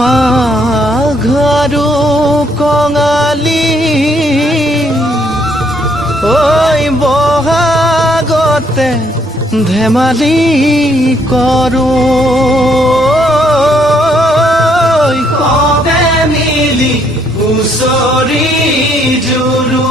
মাঘৰো কঙালী ঐ বহাগতে ধেমালি কৰোঁ কবে মিলি হুঁচৰি জুৰো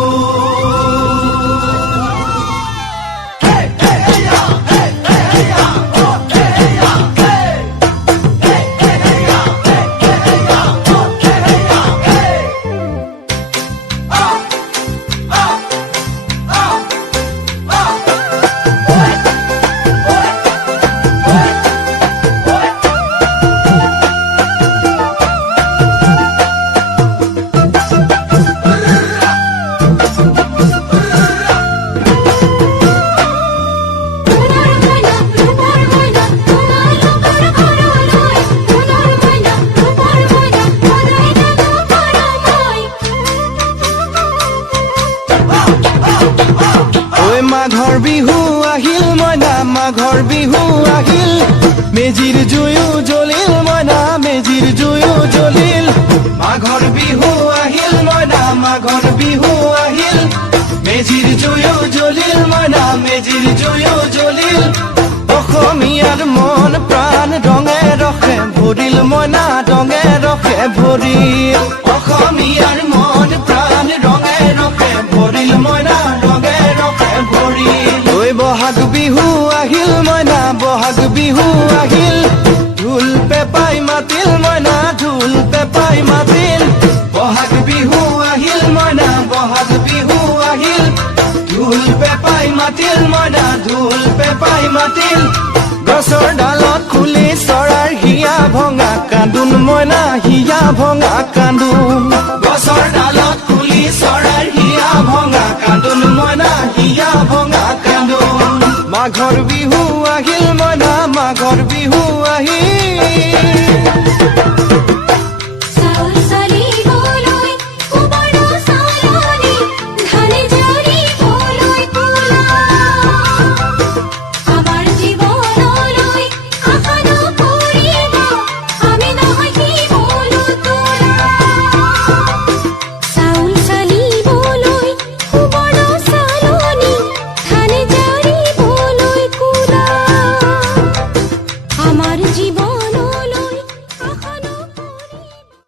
মাঘৰ বিহু আহিল মইনা মাঘৰ বিহু আহিল মেজিৰ জুয়ো জ্বলিল মইনা মেজিৰ জুয়ো জ্বলিল মাঘৰ বিহু আহিল মইনা মাঘৰ বিহু আহিল মেজিৰ জুয়ো জ্বলিল মইনা মেজিৰ জুয়ো জ্বলিল অসমীয়াৰ মন প্ৰাণ ৰঙে ৰখে ভৰিল মইনা ৰঙে ৰখে ভৰিল অসমীয়াৰ মন প্ৰাণ ৰঙে ৰখে ভৰিল মইনা ৰঙে ৰখে ভৰিল ঐ বহাগ বিহু আহিল মইনা বহাগ বিহু আহিল ঢোল পেপাই মাতিল মইনা ঢোল পেপাই মাতিল বহাগ বিহু আহিল মইনা বহাগ বিহু আহিল ঢোল পেপাই মাতিল মইনা ঢোল পেপাই মাতিল গছৰ ডালত খুলি চৰাৰ হিয়া ভঙা কান্দোন মইনা হিয়া ভঙা কান্দোন গছৰ ডালত খুলি চৰাৰ হিয়া ভঙা কান্দোন মইনা হিয়া ভঙা কান্দোন মাঘৰ